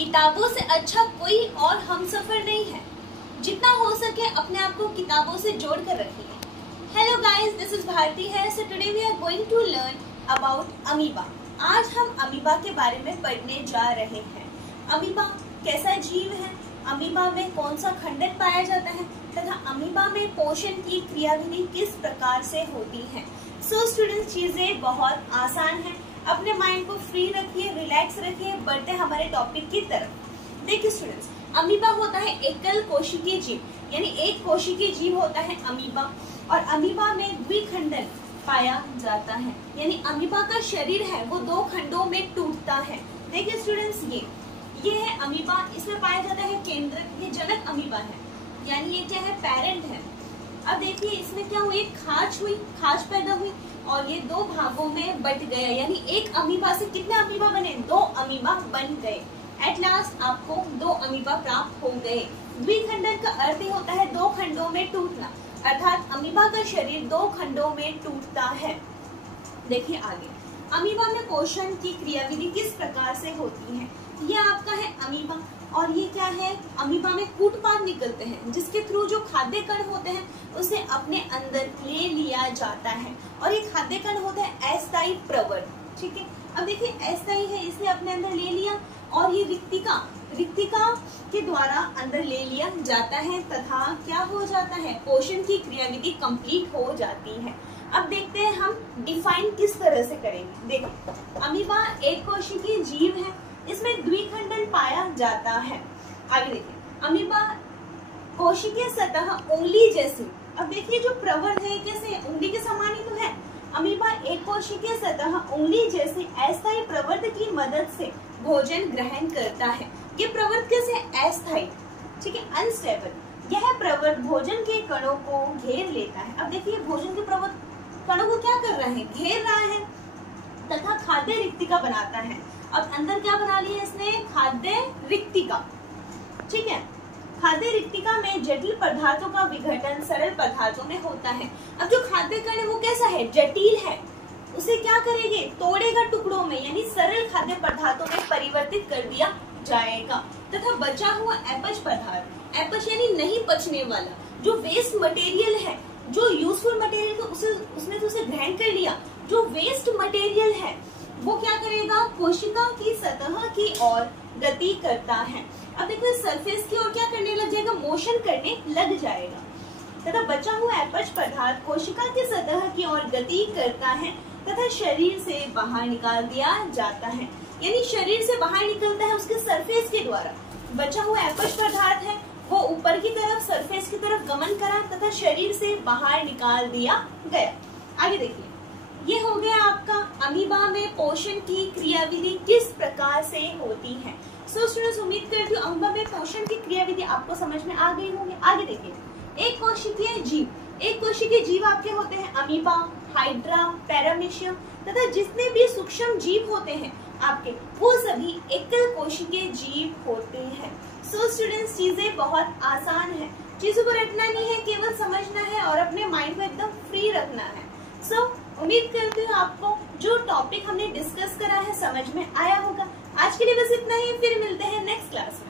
किताबों से अच्छा कोई और हमसफर नहीं है। जितना हो सके अपने आप को किताबों से जोड़ कर रखिए। Hello guys, this is Bharati है। So today we are going to learn about amoeba. आज हम अमीबा के बारे में पढ़ने जा रहे हैं। अमीबा कैसा जीव है, अमीबा में कौन सा खंडन पाया जाता है तथा अमीबा में पोषण की क्रियाविधि किस प्रकार से होती है। सो स्टूडेंट्स, चीजें बहुत आसान है। अपने माइंड को फ्री रखिए, रिलैक्स रखिए, बढ़ते हमारे टॉपिक की तरफ। देखिए स्टूडेंट्स, अमीबा होता है एकल कोशिकीय जीव, यानी एक कोशिकीय जीव होता है अमीबा। और अमीबा में द्विखंडन पाया जाता है, यानी अमीबा का शरीर है वो दो खंडों में टूटता है। देखिए स्टूडेंट्स, ये है अमीबा, इसमें पाया जाता है केंद्रक, ये जनक अमीबा है, यानी ये क्या है, पेरेंट है। अब देखिए इसमें क्या हुई, खाज पैदा हुई और ये दो भागों में बट गया, यानी एक अमीबा से कितने अमीबा बने, दो अमीबा बन गए। एट लास्ट आपको दो अमीबा प्राप्त हो गए। द्विखंडन का अर्थ ही होता है दो खंडों में टूटना, अर्थात अमीबा का शरीर दो खंडों में टूटता है। देखिए आगे, अमीबा में पोषण की क्रियाविधि किस प्रकार से होती है। ये आपका है अमीबा, और ये क्या है, अमीबा में कूटपाद निकलते हैं जिसके थ्रू जो खाद्य कण होते हैं उसे अपने अंदर ले लिया जाता है। और ये खाद्य कण होता है अस्थायी प्रवर्त, ठीक है। अब देखिए अस्थायी है, इसने अपने अंदर ले लिया और ये रिक्तिका के द्वारा अंदर ले लिया जाता है तथा क्या हो जाता है, पोषण की क्रियाविधि कंप्लीट हो जाती है। अब देखते हैं हम डिफाइन किस तरह से करेंगे। देखो, अमीबा एक कोशिकीय जीव है, इसमें द्विखंडन पाया जाता है। आगे देखिए, अमीबा कोशिकीय सतह उंगली जैसी। अब देखिए जो प्रवर्त है कैसे, उंगली के समान ही तो है। अमीबा एक कोशिकीय सतह उंगली जैसे अस्थायी प्रवर्त की मदद से भोजन ग्रहण करता है। ये प्रवर्त कैसे, अस्थायी, ठीक है, अनस्टेबल। यह प्रवर्त भोजन के कणों को घेर लेता है। अब देखिए भोजन के प्रवर्त कणों को क्या कर रहा है, घेर रहा है तथा खाद्य रिक्तिका बनाता है। अब अंदर क्या बना लिया इसने, खाद्य रिक्तिका, ठीक है। खाद्य रिक्तिका में जटिल पदार्थों का विघटन सरल पदार्थों में होता है। अब जो खाद्य कण है वो कैसा है, जटिल है, उसे क्या करेंगे, तोड़ेगा टुकड़ों में, यानी सरल खाद्य पदार्थों में परिवर्तित कर दिया जाएगा। तथा बचा हुआ अपच पदार्थ, अपच यानी नहीं पचने वाला, जो वेस्ट मटेरियल है, जो यूजफुल मटेरियल को उसने तो उसे ग्रहण कर लिया, जो वेस्ट मटेरियल है वो क्या करेगा, कोशिका की सतह की ओर गति करता है। अब देखो सरफेस की ओर क्या करने लग जाएगा, मोशन करने लग जाएगा। तथा बचा हुआ अपच पदार्थ कोशिका की सतह की ओर गति करता है तथा शरीर से बाहर निकाल दिया जाता है, यानी शरीर से बाहर निकलता है उसके सरफेस के द्वारा। बचा हुआ अपच पदार्थ है वो ऊपर की तरफ, सरफेस की तरफ गमन करा तथा शरीर से बाहर निकाल दिया गया। आगे देखिए, ये हो गया आपका अमीबा में पोषण की क्रियाविधि किस प्रकार से होती है। सो स्टूडेंट्स, उम्मीद करती हूँ अमीबा में पोषण की क्रियाविधि आपको समझ में आ गई होंगी। आगे देखिए, एक कोशिकीय जीव आपके होते हैं अमीबा, हाइड्रा, पैरामीशियम तथा जितने भी सूक्ष्म जीव होते हैं आपके, वो सभी एकल कोशिकीय जीव होते हैं। सो स्टूडेंट्स, चीजें बहुत आसान है, चीजों को रटना नहीं है, केवल समझना है और अपने माइंड को एकदम फ्री रखना है। सो उम्मीद करती हूँ आपको जो टॉपिक हमने डिस्कस करा है समझ में आया होगा। आज के लिए बस इतना ही, फिर मिलते हैं नेक्स्ट क्लास में।